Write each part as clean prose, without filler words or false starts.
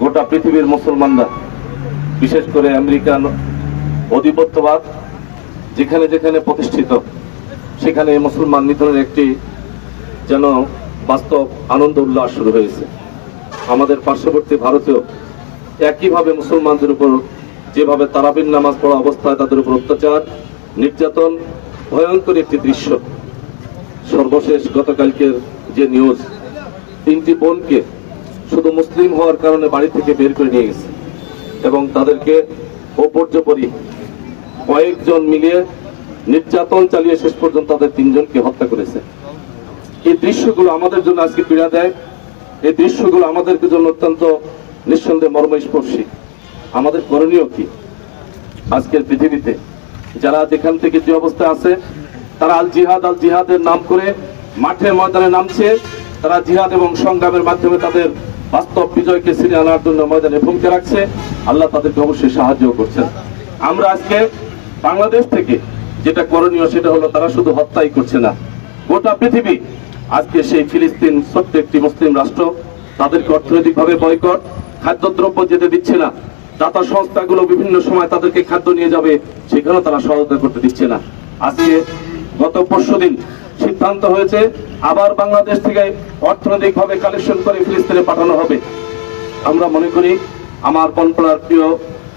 গোটা পৃথিবীর মুসলমানরা, বিশেষ করে আমেরিকান আধিপত্যবাদ যেখানে যেখানে প্রতিষ্ঠিত, সেখানে মুসলমান নিধনের একটি যেন বাস্তব আনন্দ উল্লাস শুরু হয়েছে। আমাদের পার্শ্ববর্তী ভারতেও একইভাবে মুসলমানদের উপর যেভাবে তারাবির নামাজ পড়া অবস্থায় তাদের উপর অত্যাচার, নির্যাতন, ভয়ঙ্কর একটি দৃশ্য। সর্বশেষ গতকালকের যে নিউজ, 3টি বোনকে শুধু মুসলিম হওয়ার কারণে বাড়ি থেকে বের করে নিয়ে গেছে এবং তাদেরকে অপর্যপরি কয়েকজন মিলিয়ে নির্যাতন চালিয়ে শেষ পর্যন্ত তাদের 3জনকে হত্যা করেছে। এই দৃশ্যগুলো আমাদের জন্য আজকে পীড়া দেয়। এই দৃশ্যগুলো আমাদেরকে জন্য অত্যন্ত নিঃসন্দেহে মর্মস্পর্শী। আমাদের করণীয় কি? আজকের পৃথিবীতে যারা যেখান থেকে যে অবস্থায় আছে, তারা আল জিহাদের নাম করে মাঠে ময়দানে নামছে। তারা জিহাদ এবং সংগ্রামের মাধ্যমে তাদের বাস্তব বিজয়কে ছিনিয়ে আনার জন্য ময়দানে ভূমিকা রাখছে। আল্লাহ তাদেরকে অবশ্যই সাহায্য করছেন। আমরা আজকে বাংলাদেশ থেকে যেটা করণীয় সেটা হলো, তারা শুধু হত্যাই করছে না, গোটা পৃথিবী আজকে সেই ফিলিস্তিন ছোট্ট একটি মুসলিম রাষ্ট্র, তাদেরকে অর্থনৈতিকভাবে বয়কট, খাদ্যদ্রব্য যেতে দিচ্ছে না। দাতা সংস্থাগুলো বিভিন্ন সময় তাদেরকে খাদ্য নিয়ে যাবে, সেখানেও তারা সহায়তা করতে দিচ্ছে না। আজকে গত পরশুদিন সিদ্ধান্ত হয়েছে আবার বাংলাদেশ থেকে অর্থনৈতিকভাবে কালেকশন করে ফিলিস্তিনে পাঠানো হবে। আমরা মনে করি আমার বনপাড়ার প্রিয়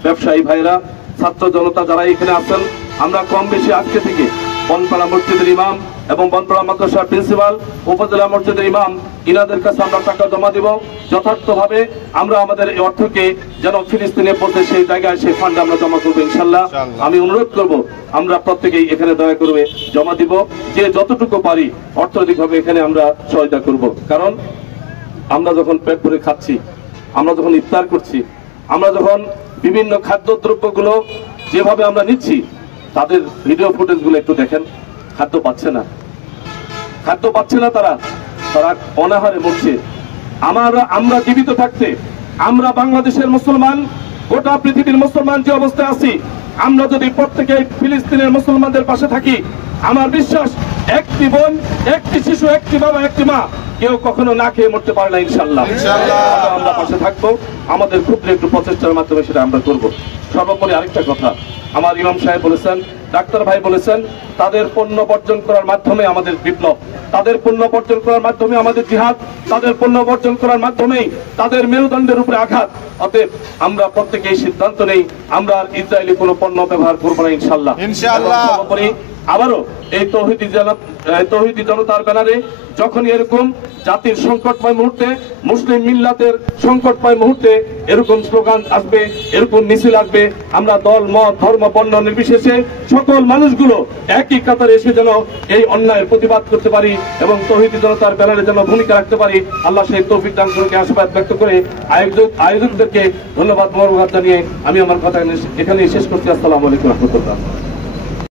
ব্যবসায়ী ভাইরা, ছাত্র জনতা যারা এখানে আছেন, আমরা কম বেশি আজকে থেকে বনপাড়া মসজিদের ইমাম এবং বনপাড়া মাদ্রাসার প্রিন্সিপাল, উপজেলা মসজিদের ইমাম, ইনাদের কাছে আমরা টাকা জমা দিব। যথার্থভাবে আমরা আমাদের এই অর্থকে যেন ফিলিস্তিনে পড়তে সেই জায়গায় সেই ফান্ড আমরা জমা করবো ইনশাল্লাহ। আমি অনুরোধ করব আমরা প্রত্যেকেই এখানে দয়া করবে জমা দিব, যে যতটুকু পারি অর্থনৈতিকভাবে এখানে আমরা সহায়তা করব। কারণ আমরা যখন পেট ভরে খাচ্ছি, আমরা যখন ইফতার করছি, আমরা যখন বিভিন্ন খাদ্যদ্রব্যগুলো যেভাবে আমরা নিচ্ছি, তাদের ভিডিও ফুটেজগুলো একটু দেখেন। খাদ্য পাচ্ছে না, খাদ্য পাচ্ছে না, তারা অনাহারে মরছে। আমরা জীবিত থাকতে, আমরা বাংলাদেশের মুসলমান, গোটা পৃথিবীর মুসলমান যে অবস্থায় আছি, আমরা যদি প্রত্যেকে ফিলিস্তিনের মুসলমানদের পাশে থাকি, আমার বিশ্বাস একটি বোন, একটি শিশু, একটি বাবা, একটি মা কেউ কখনো না খেয়ে মরতে পারে না ইনশাল্লাহ। আমরা পাশে থাকবো, আমাদের ক্ষুদ্র একটু প্রচেষ্টার মাধ্যমে সেটা আমরা করবো। সর্বোপরি আরেকটা কথা, আমার ইমাম সাহেব বলেছেন, ডাক্তার ভাই বলেছেন, তাদের পণ্য বর্জন করার মাধ্যমে আমাদের বিপ্লব, তাদের পণ্য বর্জন করার মাধ্যমে আমাদের জিহাদ, তাদের পণ্য বর্জন করার মাধ্যমেই তাদের মেরুদণ্ডের উপরে আঘাত। অতএব আমরা প্রত্যেকেই সিদ্ধান্ত নেই, আমরা আর ইসরায়েলি কোনো পণ্য ব্যবহার করবো না ইনশাল্লাহ। সর্বোপরি আবারও এই তৌহিদি জনতার ব্যানারে যখনই এরকম জাতির সংকটময় মুহূর্তে, মুসলিম মিল্লাতের সংকটময় মুহূর্তে এরকম স্লোগান আসবে, এরকম মিছিল আসবে, আমরা দল, মত, ধর্ম, বর্ণ নির্বিশেষে সকল মানুষগুলো একই কাতারে এসে যেন এই অন্যায়ের প্রতিবাদ করতে পারি এবং তৌহিদি জনতার ব্যানারে যেন ভূমিকা রাখতে পারি। আল্লাহ সেই তৌফিক দান করে আশীর্বাদ ব্যক্ত করে আয়োজকদেরকে ধন্যবাদ মোবারকবাদ জানিয়ে আমি আমার কথা এখানেই শেষ করছি। আসসালামু আলাইকুম ওয়া রাহমাতুল্লাহ।